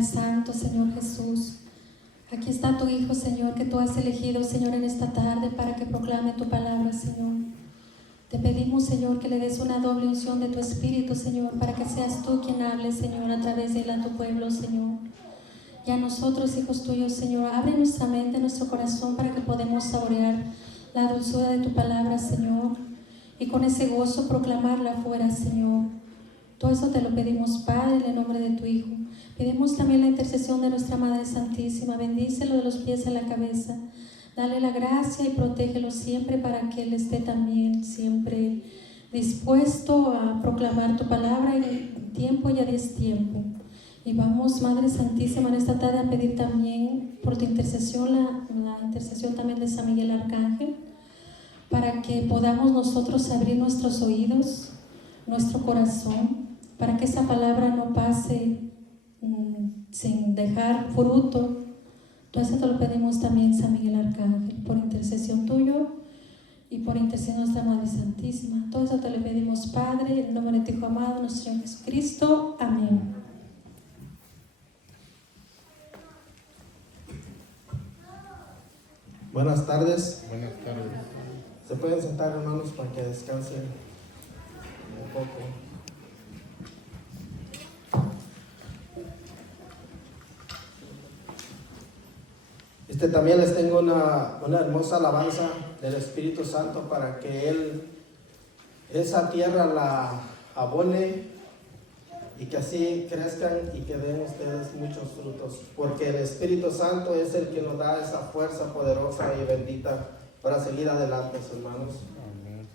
Padre Santo, Señor Jesús. Aquí está tu Hijo, Señor, que tú has elegido, Señor, en esta tarde para que proclame tu palabra, Señor. Te pedimos, Señor, que le des una doble unción de tu Espíritu, Señor, para que seas tú quien hable, Señor, a través de él a tu pueblo, Señor. Y a nosotros, hijos tuyos, Señor, abre nuestra mente, nuestro corazón, para que podamos saborear la dulzura de tu palabra, Señor, y con ese gozo proclamarla afuera, Señor. Todo eso te lo pedimos, Padre, en el nombre de tu Hijo. Pedimos también la intercesión de nuestra Madre Santísima. Bendícelo de los pies a la cabeza. Dale la gracia y protégelo siempre para que Él esté también siempre dispuesto a proclamar tu palabra en tiempo y a destiempo. Y vamos, Madre Santísima, en esta tarde a pedir también por tu intercesión, la intercesión también de San Miguel Arcángel, para que podamos nosotros abrir nuestros oídos, nuestro corazón, para que esa palabra no pase sin dejar fruto. Todo eso te lo pedimos también, San Miguel Arcángel, por intercesión tuyo y por intercesión de nuestra Madre Santísima. Todo eso te lo pedimos, Padre, en el nombre de tu Hijo amado, nuestro Señor Jesucristo. Amén. Buenas tardes. Buenas tardes. Se pueden sentar, hermanos, para que descansen un poco. También les tengo una hermosa alabanza del Espíritu Santo para que Él esa tierra la abone y que así crezcan y que den ustedes muchos frutos, porque el Espíritu Santo es el que nos da esa fuerza poderosa y bendita para seguir adelante, hermanos. Amén.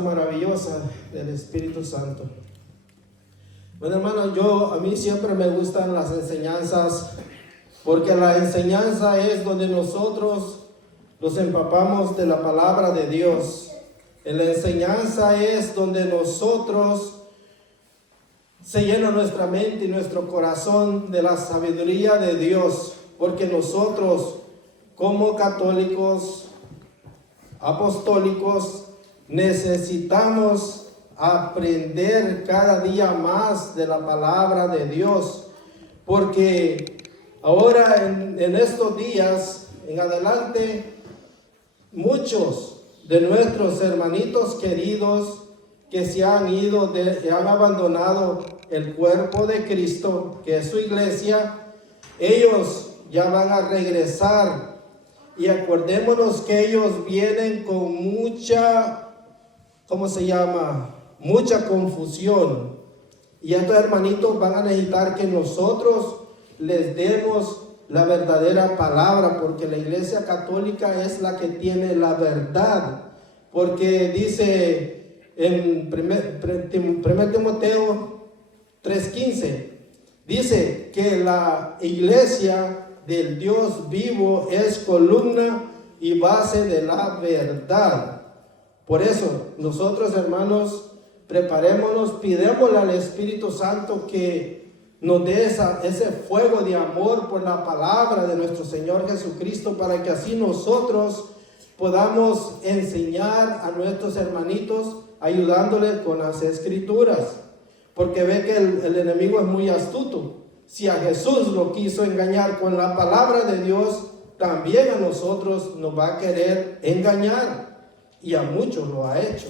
Maravillosa del Espíritu Santo. Bueno, hermano, a mí siempre me gustan las enseñanzas, porque la enseñanza es donde nosotros nos empapamos de la palabra de Dios. En la enseñanza es donde nosotros se llena nuestra mente y nuestro corazón de la sabiduría de Dios, porque nosotros como católicos, apostólicos, necesitamos aprender cada día más de la palabra de Dios, porque ahora en estos días en adelante muchos de nuestros hermanitos queridos que se han ido, han abandonado el cuerpo de Cristo, que es su iglesia, ellos ya van a regresar y acordémonos que ellos vienen con mucha, mucha confusión. Y estos hermanitos van a necesitar que nosotros les demos la verdadera palabra, porque la Iglesia Católica es la que tiene la verdad. Porque dice en 1 Timoteo 3:15, dice que la Iglesia del Dios vivo es columna y base de la verdad. Por eso, nosotros, hermanos, preparémonos, pidémosle al Espíritu Santo que nos dé ese fuego de amor por la palabra de nuestro Señor Jesucristo, para que así nosotros podamos enseñar a nuestros hermanitos, ayudándoles con las Escrituras. Porque ve que el enemigo es muy astuto. Si a Jesús lo quiso engañar con la palabra de Dios, también a nosotros nos va a querer engañar. Y a muchos lo ha hecho.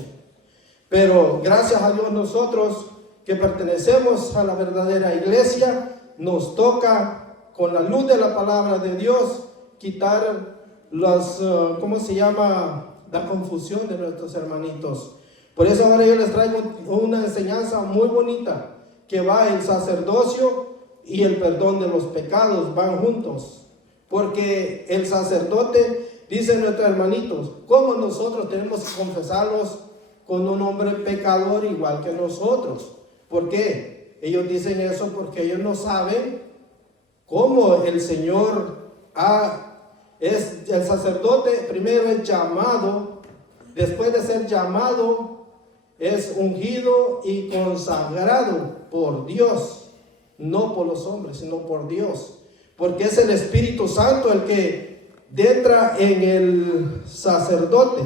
Pero gracias a Dios, nosotros que pertenecemos a la verdadera iglesia, nos toca con la luz de la palabra de Dios quitar la confusión de nuestros hermanitos. Por eso ahora yo les traigo una enseñanza muy bonita, que va el sacerdocio y el perdón de los pecados, van juntos. Porque el sacerdote, dice nuestros hermanitos, ¿cómo nosotros tenemos que confesarlos con un hombre pecador igual que nosotros? ¿Por qué? Ellos dicen eso porque ellos no saben cómo el Señor es el sacerdote. Primero es llamado, después de ser llamado es ungido y consagrado por Dios, no por los hombres, sino por Dios, porque es el Espíritu Santo el que entra en el sacerdote.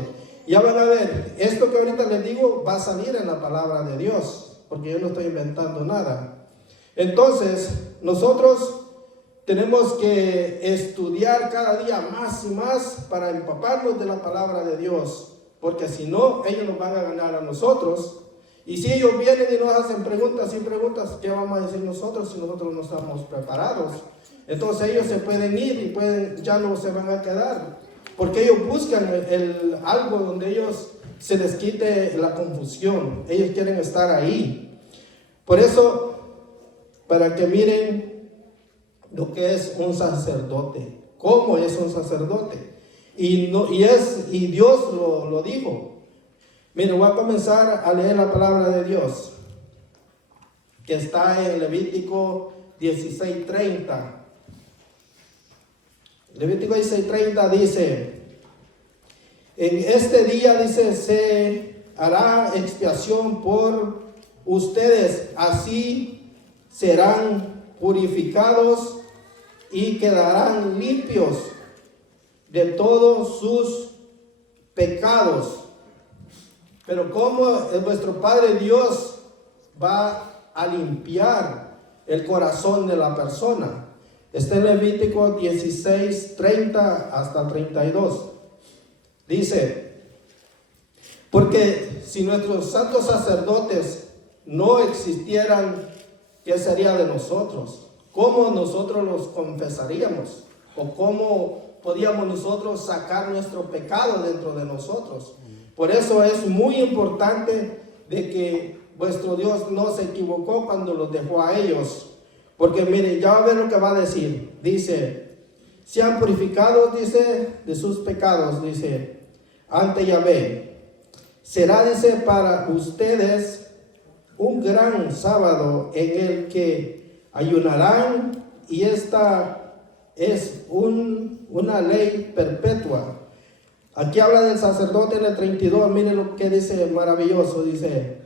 Ya van a ver, esto que ahorita les digo va a salir en la palabra de Dios, porque yo no estoy inventando nada. Entonces, nosotros tenemos que estudiar cada día más y más para empaparnos de la palabra de Dios, porque si no, ellos nos van a ganar a nosotros. Y si ellos vienen y nos hacen preguntas y preguntas, ¿qué vamos a decir nosotros si nosotros no estamos preparados? Entonces ellos se pueden ir y ya no se van a quedar, porque ellos buscan algo donde ellos se les quite la confusión. Ellos quieren estar ahí. Por eso, para que miren lo que es un sacerdote, cómo es un sacerdote, y Dios lo dijo. Miren, voy a comenzar a leer la palabra de Dios, que está en Levítico 16:30. Levítico 16:30 dice: en este día, dice, se hará expiación por ustedes, así serán purificados y quedarán limpios de todos sus pecados. Pero ¿cómo nuestro Padre Dios va a limpiar el corazón de la persona? Está en Levítico 16:30 hasta el 32. Dice: porque si nuestros santos sacerdotes no existieran, ¿qué sería de nosotros? ¿Cómo nosotros los confesaríamos? ¿O cómo podíamos nosotros sacar nuestro pecado dentro de nosotros? Por eso es muy importante de que vuestro Dios no se equivocó cuando los dejó a ellos. Porque mire, ya va a ver lo que va a decir. Dice: sean purificados, dice, de sus pecados, dice, ante Yahvé. Será, dice, para ustedes un gran sábado en el que ayunarán, y esta es una ley perpetua. Aquí habla del sacerdote en el 32, miren lo que dice maravilloso, dice: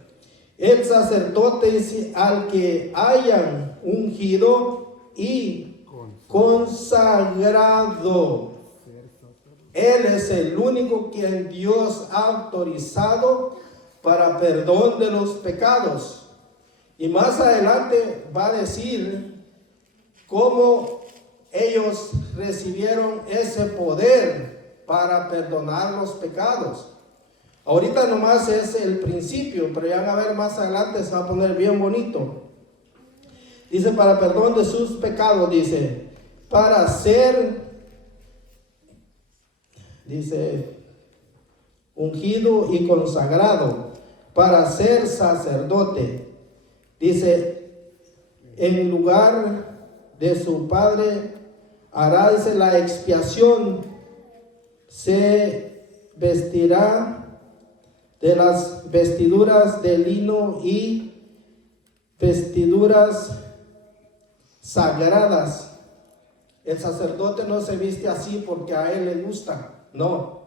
el sacerdote al que hayan ungido y consagrado, él es el único quien Dios ha autorizado para perdón de los pecados. Y más adelante va a decir cómo ellos recibieron ese poder para perdonar los pecados. Ahorita nomás es el principio, pero ya van a ver más adelante, se va a poner bien bonito. Dice: para perdón de sus pecados, dice, para ser dice, ungido y consagrado para ser sacerdote. Dice, en lugar de su padre hará, dice, la expiación, se vestirá de las vestiduras de lino y vestiduras sagradas. El sacerdote no se viste así porque a él le gusta, no.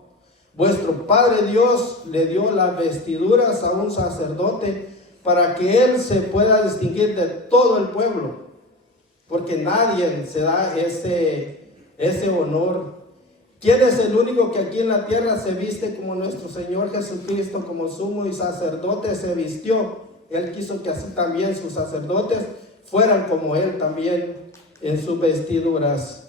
Vuestro Padre Dios le dio las vestiduras a un sacerdote para que él se pueda distinguir de todo el pueblo, porque nadie se da ese honor. ¿Quién es el único que aquí en la tierra se viste como nuestro Señor Jesucristo, como sumo y sacerdote se vistió? Él quiso que así también sus sacerdotes fueran como él también en sus vestiduras.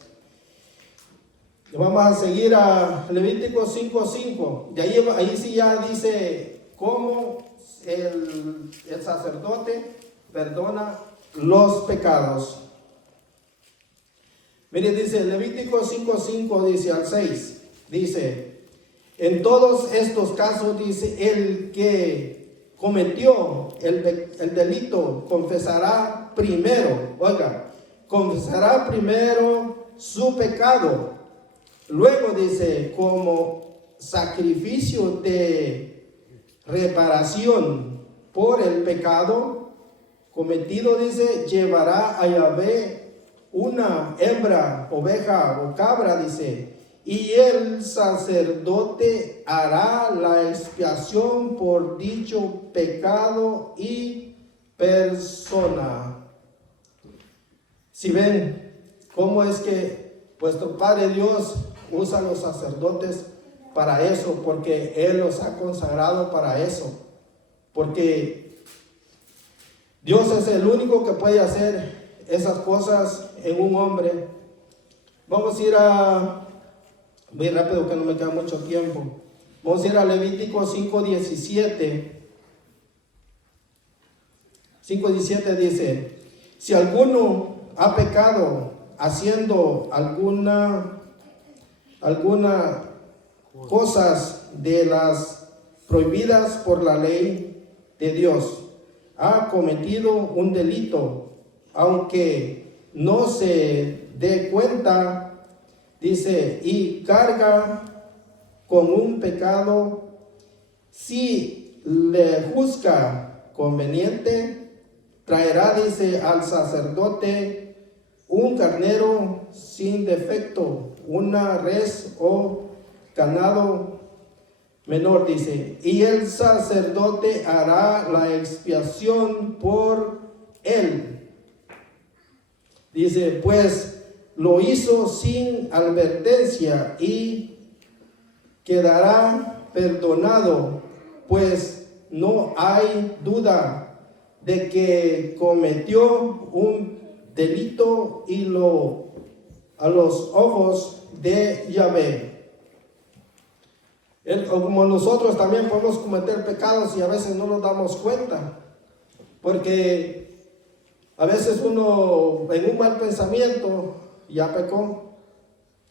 Vamos a seguir a Levítico 5:5. De ahí sí ya dice cómo el sacerdote perdona los pecados. Mire, dice Levítico 5:5, dice al 6, dice, en todos estos casos, dice, el que cometió el delito confesará primero, oiga, confesará primero su pecado. Luego dice, como sacrificio de reparación por el pecado cometido, dice, llevará a Yahvé una hembra, oveja o cabra, dice, y el sacerdote hará la expiación por dicho pecado y persona. Si ven cómo es que vuestro Padre Dios usa a los sacerdotes para eso, porque Él los ha consagrado para eso, porque Dios es el único que puede hacer esas cosas en un hombre. Vamos a ir muy rápido que no me queda mucho tiempo. Vamos a ir a Levítico 5:17. 5:17 dice, si alguno ha pecado haciendo alguna cosas de las prohibidas por la ley de Dios, ha cometido un delito, aunque no se dé cuenta, dice, y carga con un pecado, si le juzga conveniente, traerá, dice, al sacerdote un carnero sin defecto, una res o ganado menor, dice, y el sacerdote hará la expiación por él. Dice, pues lo hizo sin advertencia y quedará perdonado, pues no hay duda de que cometió un delito y a los ojos de Yahvé. Como nosotros también podemos cometer pecados y a veces no nos damos cuenta, porque a veces uno en un mal pensamiento ya pecó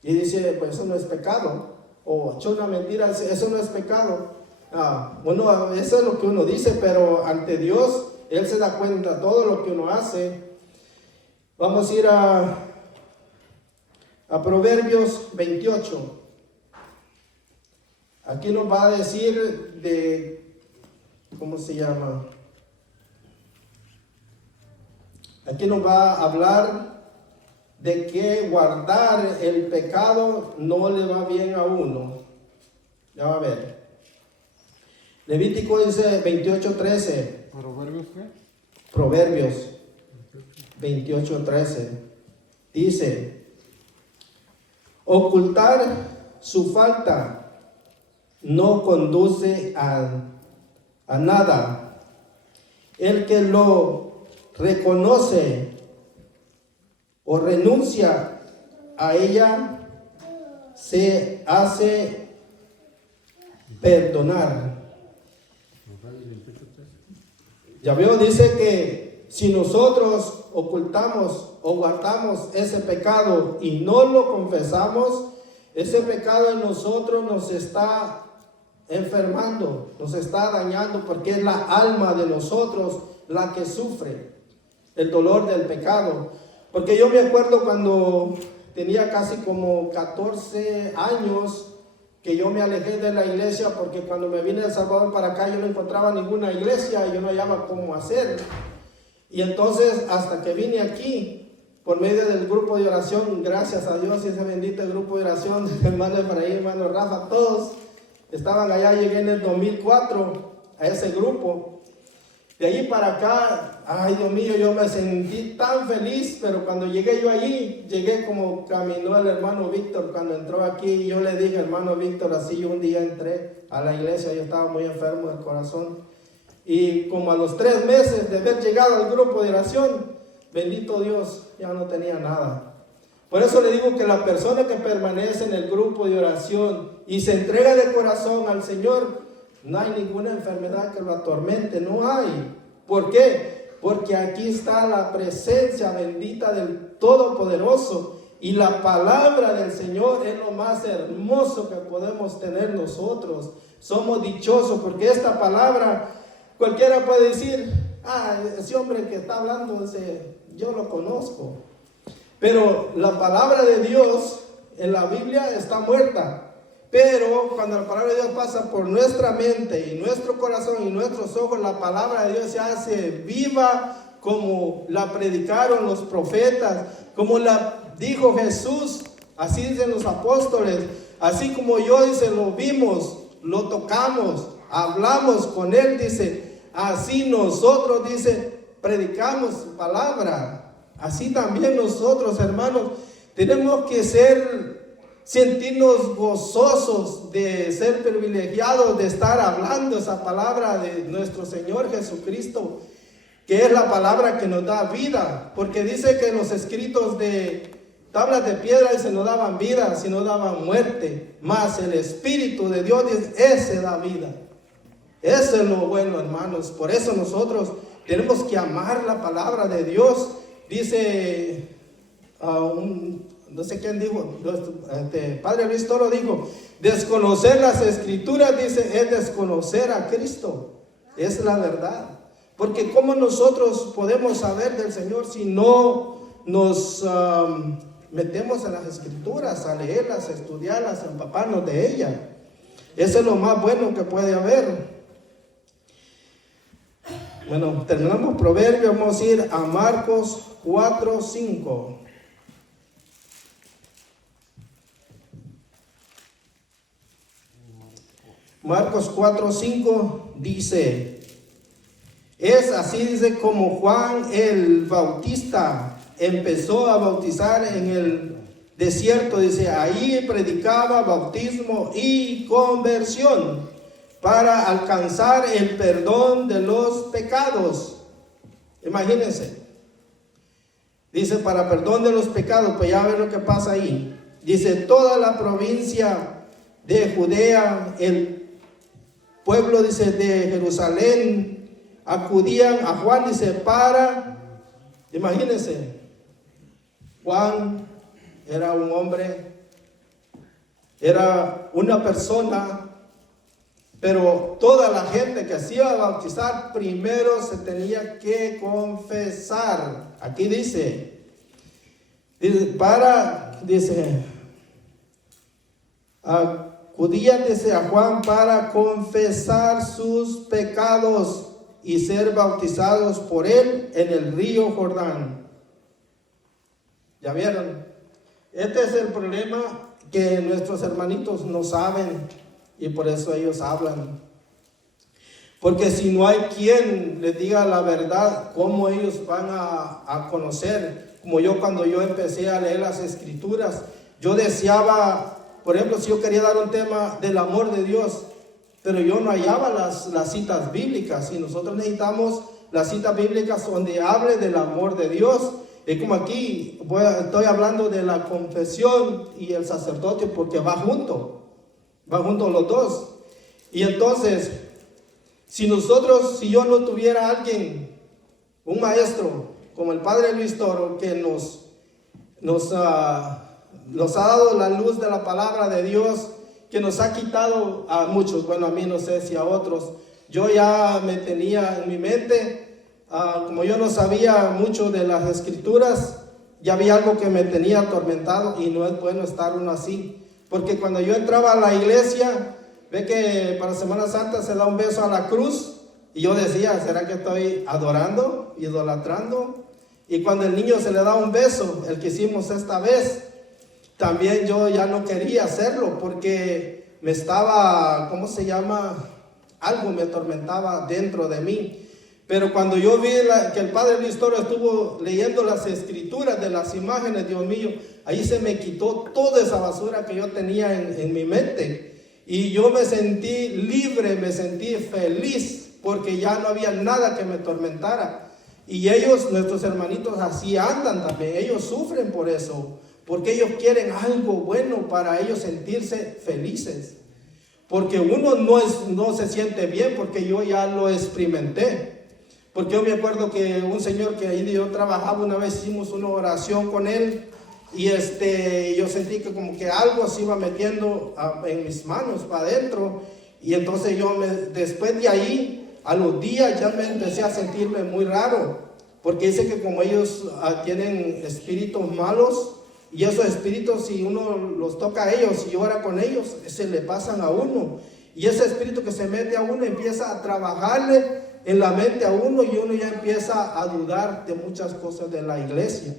y dice, pues eso no es pecado, o echó una mentira, eso no es pecado. Bueno, eso es lo que uno dice, pero ante Dios Él se da cuenta de todo lo que uno hace. Vamos a ir a Proverbios 28. Aquí nos va a decir de, ¿cómo se llama? Aquí nos va a hablar de que guardar el pecado no le va bien a uno. Ya va a ver. Levítico dice 28:13. ¿Proverbios qué? Proverbios 28:13. Dice, ocultar su falta no conduce a nada. El que lo reconoce o renuncia a ella se hace perdonar. Ya veo, dice que si nosotros ocultamos o guardamos ese pecado y no lo confesamos, Ese pecado en nosotros nos está enfermando, nos está dañando, porque es la alma de nosotros la que sufre el dolor del pecado. Porque yo me acuerdo cuando tenía casi como 14 años que yo me alejé de la iglesia, porque cuando me vine de El Salvador para acá yo no encontraba ninguna iglesia y yo no hallaba cómo hacer. Y entonces hasta que vine aquí, por medio del grupo de oración, gracias a Dios y ese bendito grupo de oración, hermano Efraín, hermano Rafa, todos estaban allá. Llegué en el 2004 a ese grupo. De allí para acá, ay Dios mío, yo me sentí tan feliz, pero cuando llegué yo allí, llegué como caminó el hermano Víctor cuando entró aquí, y yo le dije, hermano Víctor, así yo un día entré a la iglesia, yo estaba muy enfermo del corazón, y como a los 3 meses de haber llegado al grupo de oración, bendito Dios, ya no tenía nada. Por eso le digo que la persona que permanece en el grupo de oración y se entrega de corazón al Señor, no hay ninguna enfermedad que lo atormente, no hay. ¿Por qué? Porque aquí está la presencia bendita del Todopoderoso, y la palabra del Señor es lo más hermoso que podemos tener nosotros. Somos dichosos porque esta palabra, cualquiera puede decir, ese hombre que está hablando, yo lo conozco. Pero la palabra de Dios en la Biblia está muerta. Pero cuando la palabra de Dios pasa por nuestra mente y nuestro corazón y nuestros ojos, la palabra de Dios se hace viva, como la predicaron los profetas, como la dijo Jesús. Así dicen los apóstoles, así como yo, dice, lo vimos, lo tocamos, hablamos con él, dice, así nosotros, dice, predicamos su palabra. Así también nosotros, hermanos, tenemos que sentirnos gozosos de ser privilegiados, de estar hablando esa palabra de nuestro Señor Jesucristo, que es la palabra que nos da vida, porque dice que los escritos de tablas de piedra se no daban vida, sino daban muerte, mas el Espíritu de Dios, ese da vida. Eso es lo bueno, hermanos. Por eso nosotros tenemos que amar la palabra de Dios. Dice no sé quién dijo, Padre Luis Toro dijo, desconocer las Escrituras, dice, es desconocer a Cristo. Es la verdad. Porque ¿cómo nosotros podemos saber del Señor si no nos metemos en las Escrituras, a leerlas, a estudiarlas, a empaparnos de ellas? Eso es lo más bueno que puede haber. Bueno, terminamos Proverbios, vamos a ir a Marcos 4:5. Marcos 4:5 dice, es así, dice, como Juan el Bautista empezó a bautizar en el desierto, dice, ahí predicaba bautismo y conversión para alcanzar el perdón de los pecados. Imagínense, dice, para perdón de los pecados. Pues ya ven lo que pasa ahí. Dice, toda la provincia de Judea, el pueblo, dice, de Jerusalén, acudían a Juan, dice, imagínense, Juan era un hombre, era una persona, pero toda la gente que se iba a bautizar primero se tenía que confesar. Aquí dice, acudían, dice, a Juan para confesar sus pecados y ser bautizados por él en el río Jordán. ¿Ya vieron? Este es el problema, que nuestros hermanitos no saben, y por eso ellos hablan. Porque si no hay quien les diga la verdad, ¿cómo ellos van a conocer? Como yo, cuando yo empecé a leer las Escrituras, yo deseaba, por ejemplo, si yo quería dar un tema del amor de Dios, pero yo no hallaba las citas bíblicas, y nosotros necesitamos las citas bíblicas donde hable del amor de Dios. Es como aquí, estoy hablando de la confesión y el sacerdote, porque va juntos los dos. Y entonces, si yo no tuviera alguien, un maestro como el Padre Luis Toro, que nos nos ha dado la luz de la palabra de Dios, que nos ha quitado a muchos, bueno, a mí no sé si a otros. Yo ya me tenía en mi mente, como yo no sabía mucho de las escrituras, ya había algo que me tenía atormentado, y no es bueno estar uno así, porque cuando yo entraba a la iglesia, ve que para Semana Santa se da un beso a la cruz, y yo decía, ¿será que estoy adorando, idolatrando? Y cuando el niño se le da un beso, el que hicimos esta vez, también yo ya no quería hacerlo, porque me estaba, ¿cómo se llama? Algo me atormentaba dentro de mí. Pero cuando yo vi que el padre Luis Toro estuvo leyendo las escrituras de las imágenes, Dios mío, ahí se me quitó toda esa basura que yo tenía en mi mente. Y yo me sentí libre, me sentí feliz, porque ya no había nada que me atormentara. Y ellos, nuestros hermanitos, así andan también. Ellos sufren por eso, porque ellos quieren algo bueno para ellos sentirse felices. Porque uno no se siente bien, porque yo ya lo experimenté. Porque yo me acuerdo que un señor que ahí yo trabajaba, una vez hicimos una oración con él, y yo sentí que como que algo se iba metiendo en mis manos para adentro, y entonces después de ahí, a los días ya me empecé a sentirme muy raro, porque dice que como ellos tienen espíritus malos, y esos espíritus, si uno los toca a ellos y ora con ellos, se le pasan a uno, y ese espíritu que se mete a uno empieza a trabajarle en la mente a uno, y uno ya empieza a dudar de muchas cosas de la iglesia.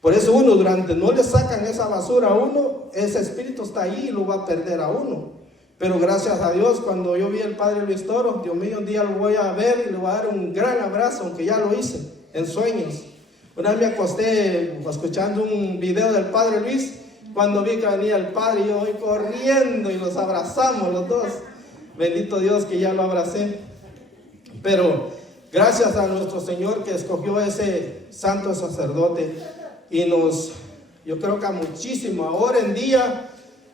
Por eso uno, durante no le sacan esa basura a uno, ese espíritu está ahí y lo va a perder a uno. Pero gracias a Dios, cuando yo vi al padre Luis Toro, Dios mío, un día lo voy a ver y le voy a dar un gran abrazo, aunque ya lo hice en sueños. Una vez me acosté escuchando un video del padre Luis, cuando vi que venía el padre, yo voy corriendo y los abrazamos los dos. Bendito Dios que ya lo abracé. Pero gracias a nuestro Señor que escogió ese santo sacerdote, y yo creo que a muchísimo, ahora en día,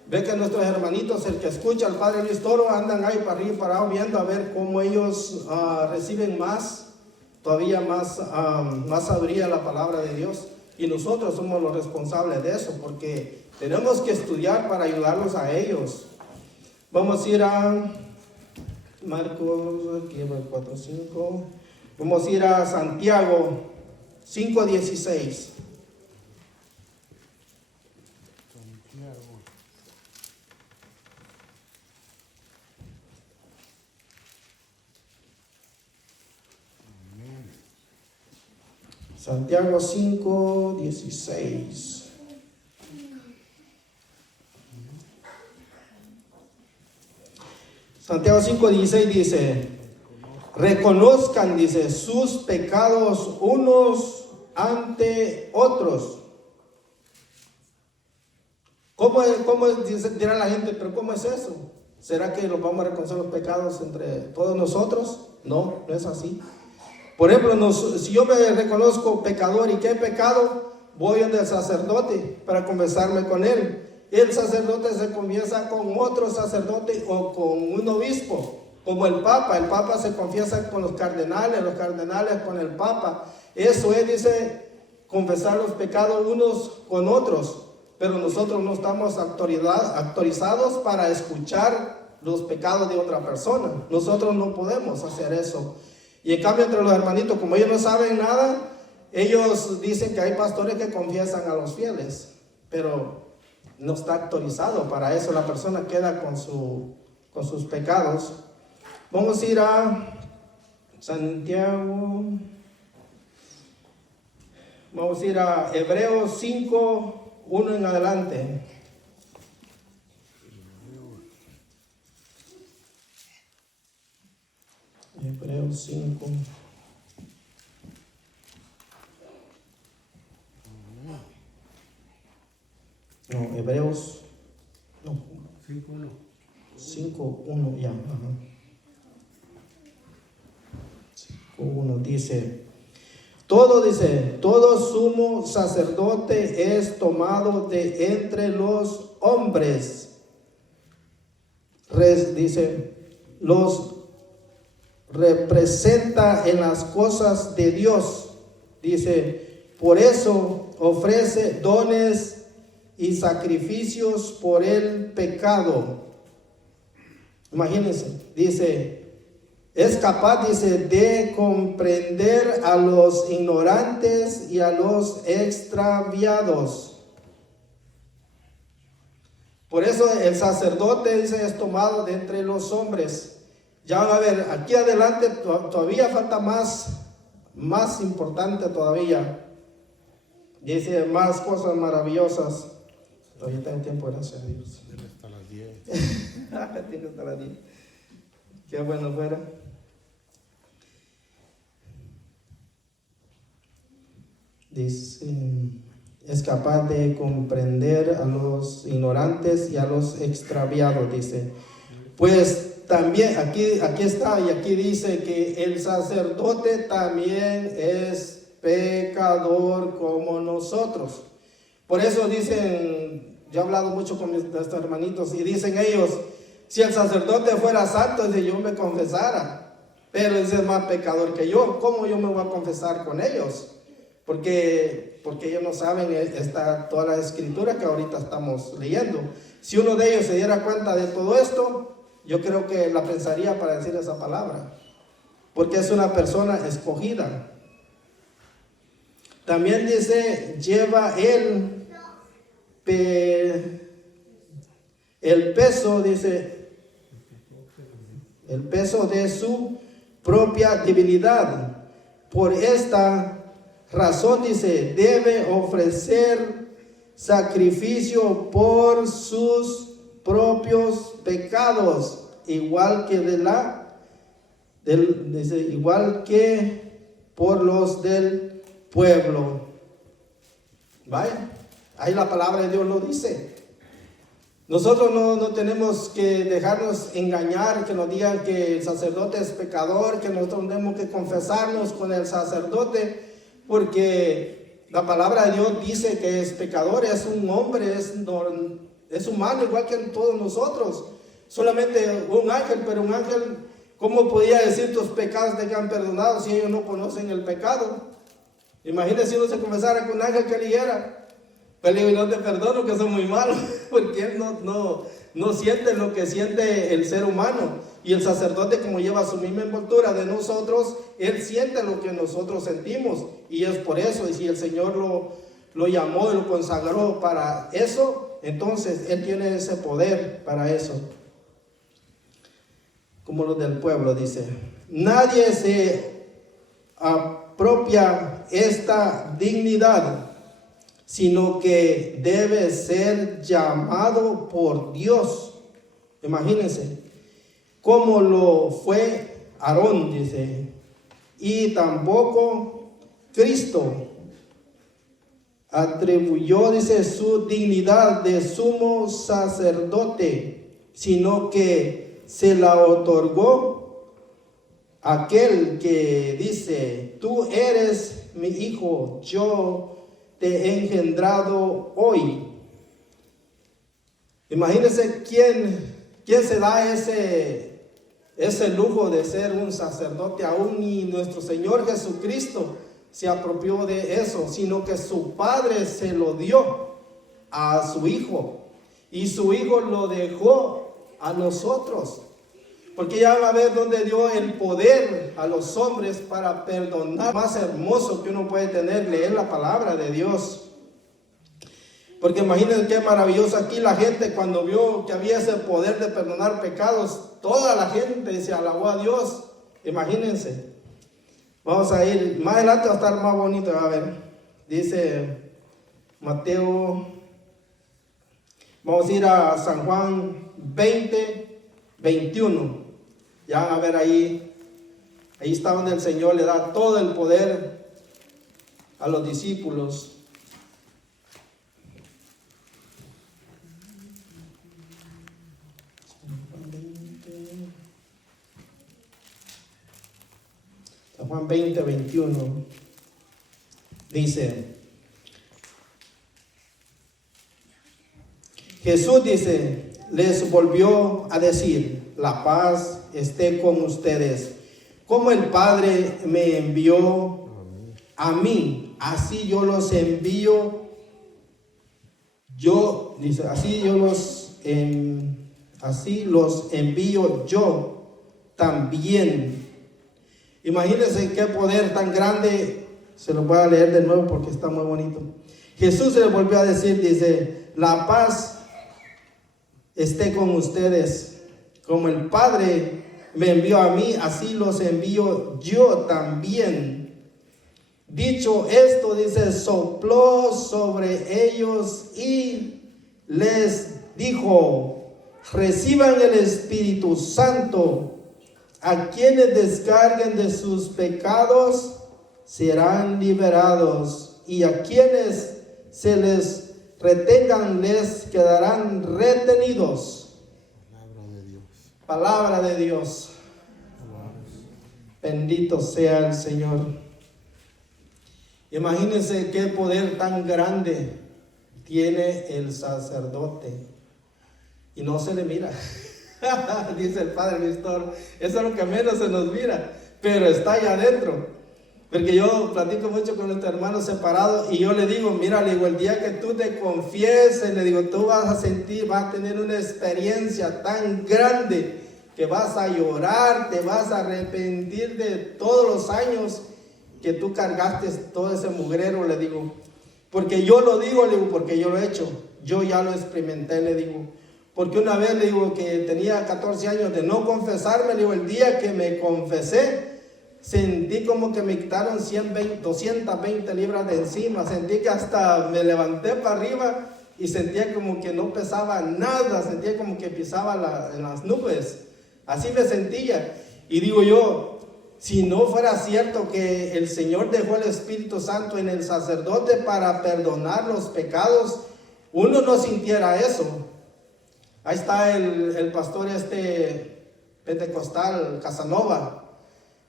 ve que nuestros hermanitos, el que escucha al padre Luis Toro, andan ahí para arriba y para abajo viendo a ver cómo ellos reciben todavía más sabiduría de la palabra de Dios, y nosotros somos los responsables de eso, porque tenemos que estudiar para ayudarlos a ellos. Vamos a ir a Marcos, aquí va el 4:5. Vamos a ir a Santiago 5:16. Santiago 5:16. Santiago 5:16 dice, reconozcan, dice, sus pecados unos ante otros. ¿Cómo dirá la gente? ¿Pero cómo es eso? ¿Será que los vamos a reconocer los pecados entre todos nosotros? No, no es así. Por ejemplo, si yo me reconozco pecador, ¿y qué pecado? Voy al sacerdote para conversarme con él. El sacerdote se confiesa con otro sacerdote o con un obispo, como el Papa se confiesa con los cardenales con el Papa. Eso es, dice, confesar los pecados unos con otros, pero nosotros no estamos autorizados para escuchar los pecados de otra persona. Nosotros no podemos hacer eso. Y en cambio, entre los hermanitos, como ellos no saben nada, ellos dicen que hay pastores que confiesan a los fieles, pero no está autorizado para eso. La persona queda con sus pecados. Vamos a ir a Santiago. Vamos a ir a Hebreos 5:1 en adelante. Hebreos 5. No, Hebreos 5:1 ya. 5:1 dice, todo sumo sacerdote es tomado de entre los hombres. Dice, los representa en las cosas de Dios. Dice, por eso ofrece dones y sacrificios por el pecado. Imagínense, dice, es capaz, dice, de comprender a los ignorantes y a los extraviados. Por eso el sacerdote, dice, es tomado de entre los hombres. Ya van a ver, aquí adelante todavía falta más importante todavía. Dice más cosas maravillosas. Todavía tengo tiempo, gracias a Dios. Tiene hasta las 10. Tiene hasta las 10. Qué bueno fuera. Dice, es capaz de comprender a los ignorantes y a los extraviados, dice. Pues también, aquí está, y aquí dice que el sacerdote también es pecador como nosotros. Por eso dicen, yo he hablado mucho con nuestros hermanitos, y dicen ellos, si el sacerdote fuera santo, dice, yo me confesara, pero ese es más pecador que yo. ¿Cómo yo me voy a confesar con ellos? Porque ellos no saben toda la escritura que ahorita estamos leyendo. Si uno de ellos se diera cuenta de todo esto, yo creo que la pensaría para decir esa palabra, porque es una persona escogida. También dice, lleva el peso, dice, el peso de su propia debilidad. Por esta razón, dice, debe ofrecer sacrificio por sus propios pecados, igual que dice, igual que por los del pueblo. Vaya, ahí la palabra de Dios lo dice. Nosotros no tenemos que dejarnos engañar, que nos digan que el sacerdote es pecador, que nosotros tenemos que confesarnos con el sacerdote, porque la palabra de Dios dice que es pecador, es un hombre, es humano igual que todos nosotros. Solamente un ángel, pero un ángel, ¿cómo podía decir tus pecados te quedan perdonados si ellos no conocen el pecado? Imagínense si uno se confesara con un ángel que le dijera, pero no te perdono que soy muy malo, porque él no siente lo que siente el ser humano. Y el sacerdote, como lleva su misma envoltura de nosotros, él siente lo que nosotros sentimos. Y es por eso, y si el Señor lo llamó y lo consagró para eso, entonces él tiene ese poder para eso. Como los del pueblo, dice. Nadie se apropia esta dignidad, sino que debe ser llamado por Dios. Imagínense, como lo fue Aarón, dice, y tampoco Cristo atribuyó, dice, su dignidad de sumo sacerdote, sino que se la otorgó aquel que dice, tú eres mi hijo, yo te he engendrado hoy. Imagínense quién se da ese lujo de ser un sacerdote aún, y nuestro Señor Jesucristo se apropió de eso, sino que su Padre se lo dio a su Hijo, y su Hijo lo dejó a nosotros, porque ya va a ver dónde dio el poder a los hombres para perdonar. Más hermoso que uno puede tener, leer la palabra de Dios. Porque imagínense qué maravilloso aquí la gente cuando vio que había ese poder de perdonar pecados, toda la gente se alabó a Dios. Imagínense. Vamos a ir, más adelante va a estar más bonito, a ver. Dice Mateo, vamos a ir a San Juan 20, 21. Ya van a ver ahí está donde el Señor le da todo el poder a los discípulos. San Juan 20, 21 dice, Jesús, dice, les volvió a decir, la paz esté con ustedes. Como el Padre me envió a mí, así yo los envío dice, así los envío yo también. Imagínense qué poder tan grande. Se lo voy a leer de nuevo porque está muy bonito. Jesús le volvió a decir, dice, la paz esté con ustedes. Como el Padre me envió a mí, así los envío yo también. Dicho esto, dice, sopló sobre ellos y les dijo, reciban el Espíritu Santo. A quienes descarguen de sus pecados serán liberados, y a quienes se les retengan les quedarán retenidos. Palabra de Dios. Palabra de Dios. Bendito sea el Señor. Imagínense qué poder tan grande tiene el sacerdote y no se le mira. Dice el Padre Víctor, eso es lo que menos se nos mira, pero está allá adentro. Porque yo platico mucho con nuestros hermanos separados y yo le digo, mira, le digo, el día que tú te confieses, le digo, tú vas a sentir, vas a tener una experiencia tan grande que vas a llorar, te vas a arrepentir de todos los años que tú cargaste todo ese mugrero, le digo. Porque yo lo digo, le digo, porque yo lo he hecho, yo ya lo experimenté, le digo. Porque una vez le digo que tenía 14 años de no confesarme, le digo, el día que me confesé, sentí como que me quitaron 220 libras de encima, sentí que hasta me levanté para arriba y sentía como que no pesaba nada, sentía como que pisaba en las nubes, así me sentía. Y digo yo, si no fuera cierto que el Señor dejó el Espíritu Santo en el sacerdote para perdonar los pecados, uno no sintiera eso. Ahí está el pastor pentecostal, Casanova.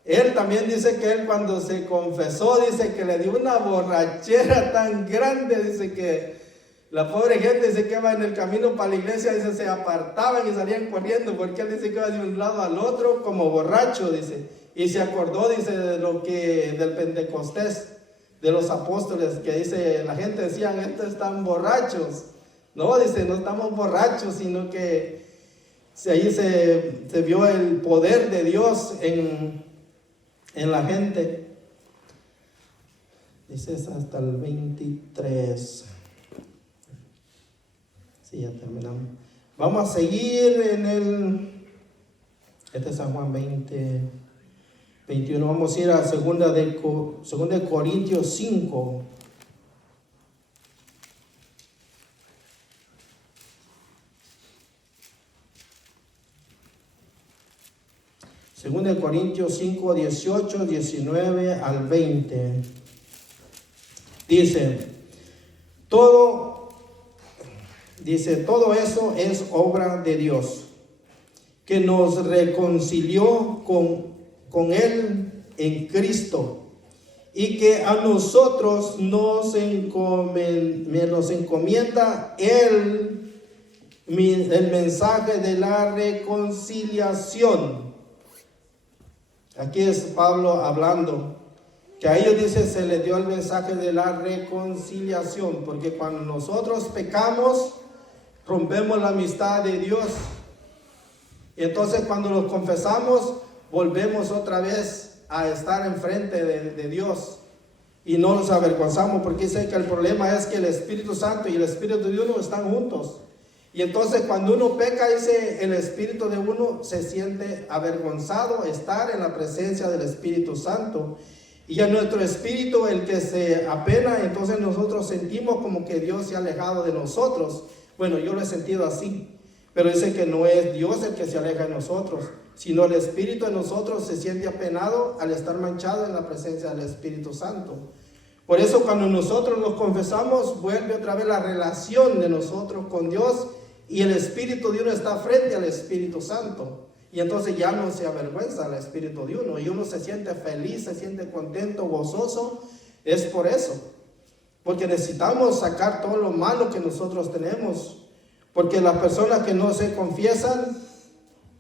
Él también dice que él cuando se confesó, dice que le dio una borrachera tan grande, dice que la pobre gente dice que iba en el camino para la iglesia, dice se apartaban y salían corriendo, porque él dice que iba de un lado al otro como borracho, dice, y se acordó, dice, del Pentecostés, de los apóstoles, que dice, la gente decía, estos están borrachos. No, dice, no estamos borrachos, sino que ahí se vio el poder de Dios en la gente. Dice hasta el 23. Sí, ya terminamos. Vamos a seguir este es San Juan 20, 21. Vamos a ir a 2 Corintios 5. Segunda de Corintios 5, 18, 19 al 20. Dice, todo eso es obra de Dios, que nos reconcilió con Él en Cristo, y que a nosotros nos encomienda el mensaje de la reconciliación. Aquí es Pablo hablando, que a ellos dice se les dio el mensaje de la reconciliación, porque cuando nosotros pecamos, rompemos la amistad de Dios. Y entonces cuando nos confesamos, volvemos otra vez a estar enfrente de Dios. Y no nos avergonzamos, porque dice que el problema es que el Espíritu Santo y el Espíritu de uno están juntos. Y entonces cuando uno peca, dice, el espíritu de uno se siente avergonzado estar en la presencia del Espíritu Santo. Y a nuestro espíritu, el que se apena, entonces nosotros sentimos como que Dios se ha alejado de nosotros. Bueno, yo lo he sentido así. Pero dice que no es Dios el que se aleja de nosotros, sino el espíritu de nosotros se siente apenado al estar manchado en la presencia del Espíritu Santo. Por eso cuando nosotros nos confesamos, vuelve otra vez la relación de nosotros con Dios, y el Espíritu de uno está frente al Espíritu Santo. Y entonces ya no se avergüenza el Espíritu de uno, y uno se siente feliz, se siente contento, gozoso. Es por eso, porque necesitamos sacar todo lo malo que nosotros tenemos. Porque las personas que no se confiesan,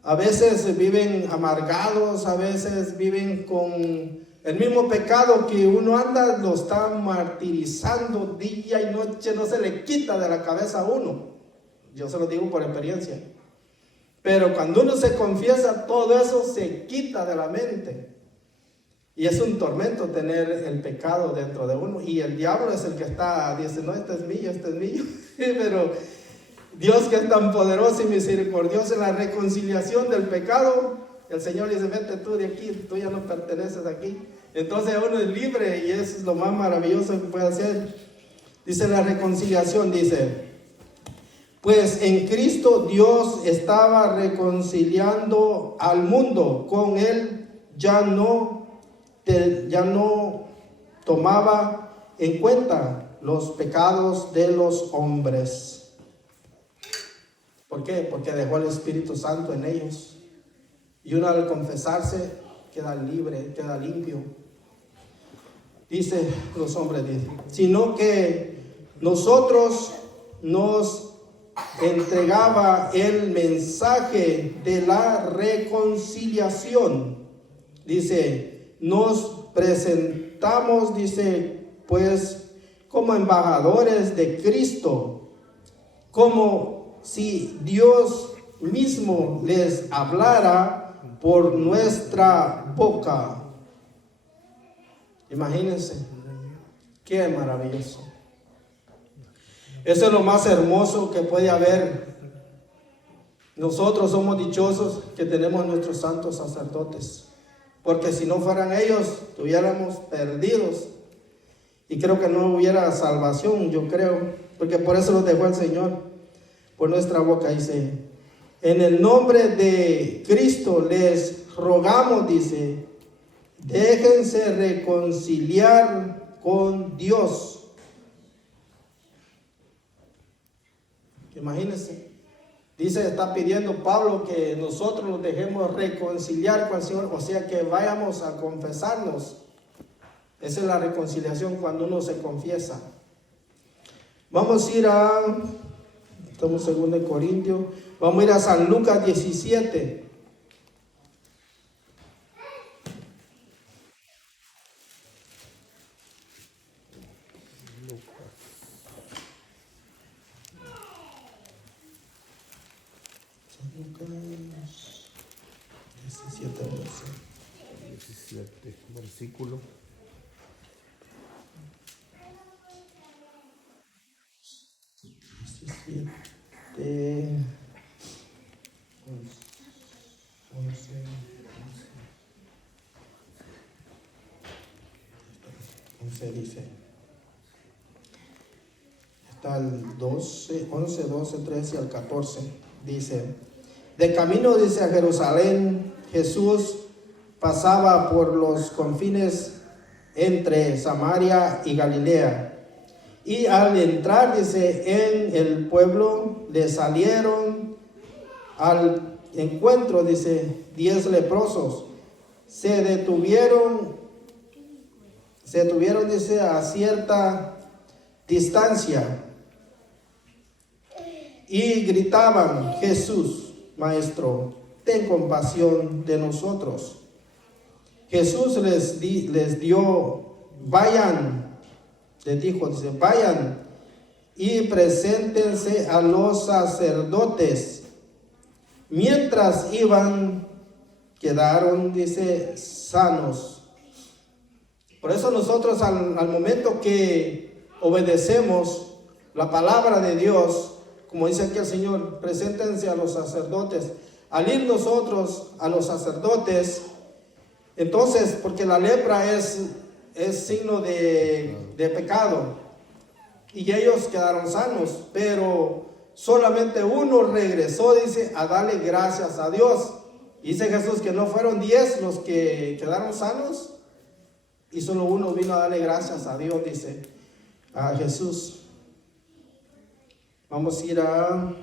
a veces viven amargados, a veces viven con El mismo pecado que uno anda lo está martirizando día y noche, no se le quita de la cabeza a uno. Yo se lo digo por experiencia. Pero cuando uno se confiesa, todo eso se quita de la mente. Y es un tormento tener el pecado dentro de uno. Y el diablo es el que dice, no, este es mío, este es mío. Pero Dios, que es tan poderoso y misericordioso en la reconciliación del pecado, el Señor dice, vete tú de aquí, tú ya no perteneces aquí. Entonces uno es libre y es lo más maravilloso que puede hacer. Dice la reconciliación, dice, pues en Cristo Dios estaba reconciliando al mundo con Él, ya no tomaba en cuenta los pecados de los hombres. ¿Por qué? Porque dejó el Espíritu Santo en ellos. Y uno al confesarse queda libre, queda limpio. Dice los hombres, sino que nosotros nos entregaba el mensaje de la reconciliación. Dice, nos presentamos, dice, pues como embajadores de Cristo, como si Dios mismo les hablara por nuestra boca. Imagínense, qué maravilloso. Eso es lo más hermoso que puede haber. Nosotros somos dichosos que tenemos nuestros santos sacerdotes, porque si no fueran ellos, estuviéramos perdidos. Y creo que no hubiera salvación, yo creo, porque por eso los dejó el Señor, por nuestra boca. Dice, en el nombre de Cristo les rogamos, dice, déjense reconciliar con Dios. Imagínense. Dice, está pidiendo Pablo que nosotros nos dejemos reconciliar con el Señor, o sea que vayamos a confesarnos. Esa es la reconciliación cuando uno se confiesa. Vamos a ir estamos en 2 Corintios, vamos a ir a San Lucas 17. Lucas 17 versículo. Dice, está el 12, 11, 12, 13 al 14. Dice, de camino, dice, a Jerusalén, Jesús pasaba por los confines entre Samaria y Galilea. Y al entrar, dice, en el pueblo, le salieron al encuentro, dice, 10 leprosos. Se detuvieron, dice, a cierta distancia y gritaban, Jesús, Maestro, ten compasión de nosotros. Jesús les dijo, dice, vayan y preséntense a los sacerdotes. Mientras iban, quedaron, dice, sanos. Por eso nosotros al momento que obedecemos la palabra de Dios, como dice aquí el Señor, preséntense a los sacerdotes. Al ir nosotros a los sacerdotes, entonces, porque la lepra es signo de pecado, y ellos quedaron sanos, pero solamente uno regresó, dice, a darle gracias a Dios. Dice Jesús que no fueron 10 los que quedaron sanos, y solo uno vino a darle gracias a Dios, dice, a Jesús. Vamos a ir a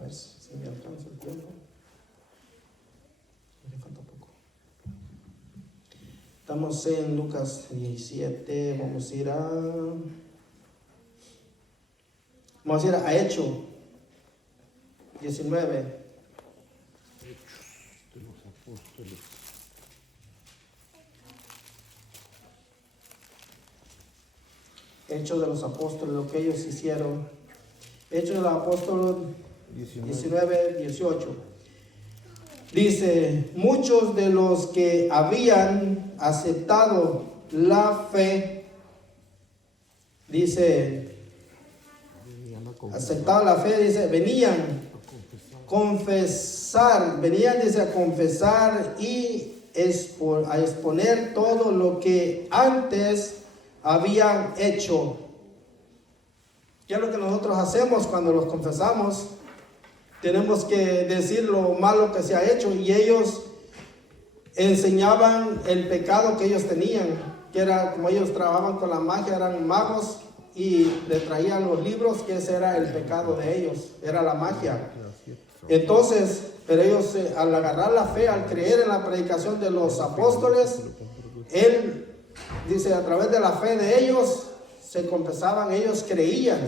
ver si me alcanza el tiempo. Me falta poco. Estamos en Lucas 17, vamos a ir a Hechos 19. Hechos de los Apóstoles. Hechos de los Apóstoles, lo que ellos hicieron. Hechos de los Apóstoles 19, 18. Dice, muchos de los que habían aceptado la fe, dice, aceptado la fe, dice, venían dice, a confesar y a exponer todo lo que antes habían hecho. ¿Qué es lo que nosotros hacemos cuando los confesamos? Tenemos que decir lo malo que se ha hecho, y ellos enseñaban el pecado que ellos tenían, que era como ellos trabajaban con la magia, eran magos y le traían los libros, que ese era el pecado de ellos, era la magia. Entonces, pero ellos al agarrar la fe, al creer en la predicación de los apóstoles, él dice, a través de la fe de ellos se confesaban, ellos creían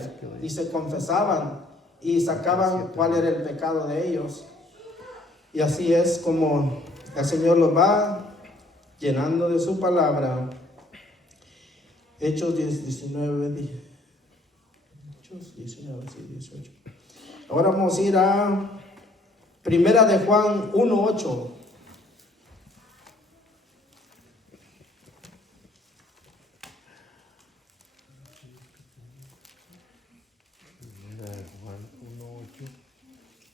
y se confesaban y sacaban cuál era el pecado de ellos. Y así es como el Señor los va llenando de su palabra. Hechos 19, 18. Ahora vamos a ir a Primera de Juan 1:8.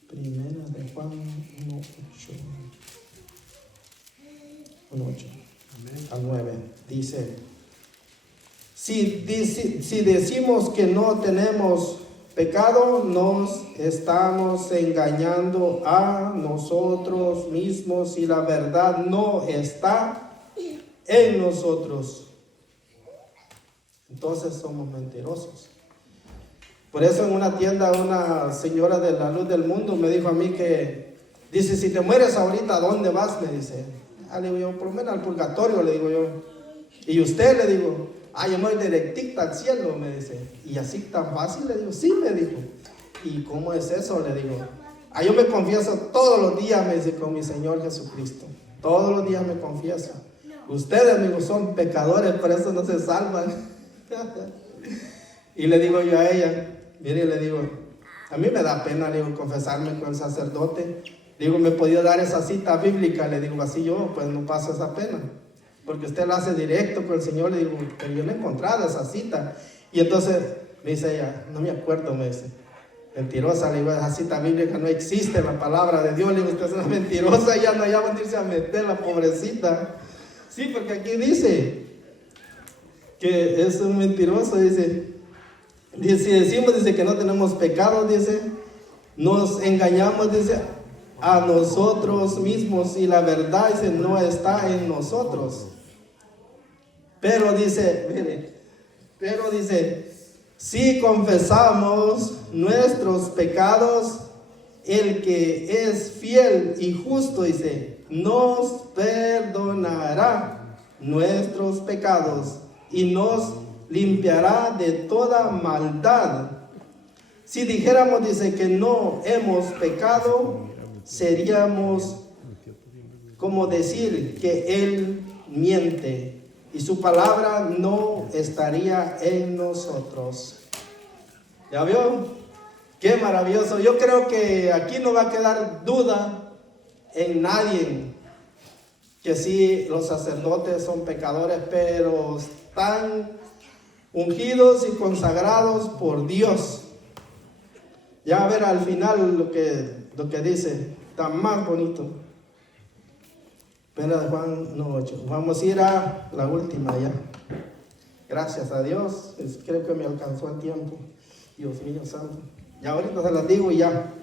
Primera de Juan 1:8 al 9. Dice, si decimos que no tenemos pecado, nos estamos engañando a nosotros mismos y la verdad no está en nosotros. Entonces somos mentirosos. Por eso en una tienda una señora de la Luz del Mundo me dijo a mí que, dice, si te mueres ahorita, ¿a dónde vas? Me dice. Le digo yo, por lo menos al purgatorio, le digo yo. Y usted, le digo, yo me voy directita al cielo, me dice. Y así tan fácil, le digo, sí, me dijo. ¿Y cómo es eso? Le digo, yo me confieso todos los días, me dice, con mi Señor Jesucristo. Todos los días me confieso. Ustedes, amigos, son pecadores, por eso no se salvan. Y le digo yo a ella, mire, le digo, a mí me da pena, le digo, confesarme con el sacerdote. Digo, me podía dar esa cita bíblica, le digo, así yo, pues no paso esa pena. Porque usted lo hace directo con el Señor, le digo, pero yo no he encontrado esa cita. Y entonces me dice ella, no me acuerdo, me dice, mentirosa, le digo, esa cita bíblica no existe en la palabra de Dios, le digo, usted es una mentirosa, ya no, ya van a irse a meter la pobrecita. Sí, porque aquí dice que es un mentiroso, dice, si decimos, dice, que no tenemos pecado, dice, nos engañamos, dice, a nosotros mismos, y la verdad, dice, no está en nosotros. Pero dice, mire, si confesamos nuestros pecados, el que es fiel y justo, dice, nos perdonará nuestros pecados y nos limpiará de toda maldad. Si dijéramos, dice, que no hemos pecado, seríamos como decir que Él miente y su palabra no estaría en nosotros. ¿Ya vio? Qué maravilloso. Yo creo que aquí no va a quedar duda en nadie que sí, los sacerdotes son pecadores, pero están ungidos y consagrados por Dios. Ya a ver al final lo que dice, está más bonito. Primera de Juan 1:8. Vamos a ir a la última ya. Gracias a Dios, creo que me alcanzó el tiempo. Dios mío santo. Ya ahorita se las digo y ya.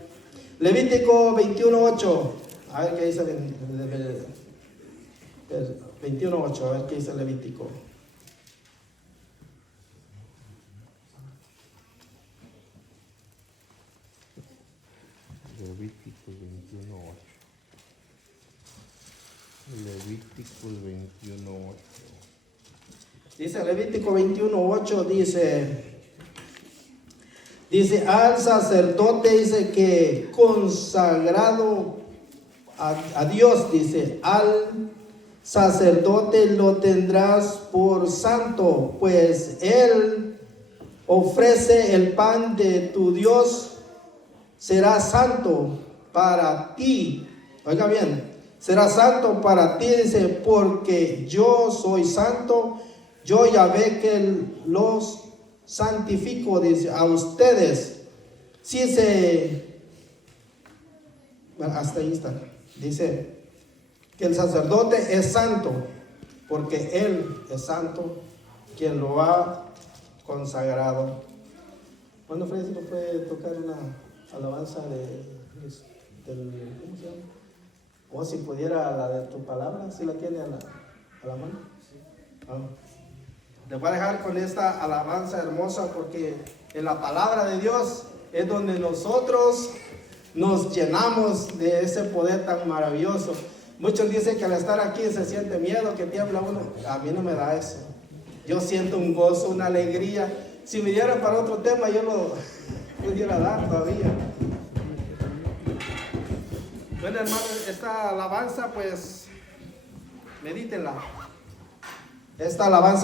Levítico 21:8. A ver qué dice 21:8. A ver qué dice Levítico. Levítico 21:8. Levítico 21:8. Dice Levítico 21:8, dice al sacerdote, dice que consagrado a Dios, dice, al sacerdote lo tendrás por santo, pues él ofrece el pan de tu Dios, será santo para ti. Oiga bien, será santo para ti, dice, porque yo soy santo, yo Yahvé que los santifico, dice, a ustedes. Si bueno, hasta ahí está. Dice que el sacerdote es santo, porque él es santo, quien lo ha consagrado. Bueno, Freddy, ¿no puede tocar una alabanza del ¿cómo se llama? O si pudiera la de tu palabra, si la tiene a la mano. Les voy a dejar con esta alabanza hermosa, porque en la palabra de Dios es donde nosotros nos llenamos de ese poder tan maravilloso. Muchos dicen que al estar aquí se siente miedo, que tiembla uno. A mí no me da eso. Yo siento un gozo, una alegría. Si me dieran para otro tema, yo lo pudiera dar todavía. Bueno, hermanos, esta alabanza, pues, medítenla. Esta alabanza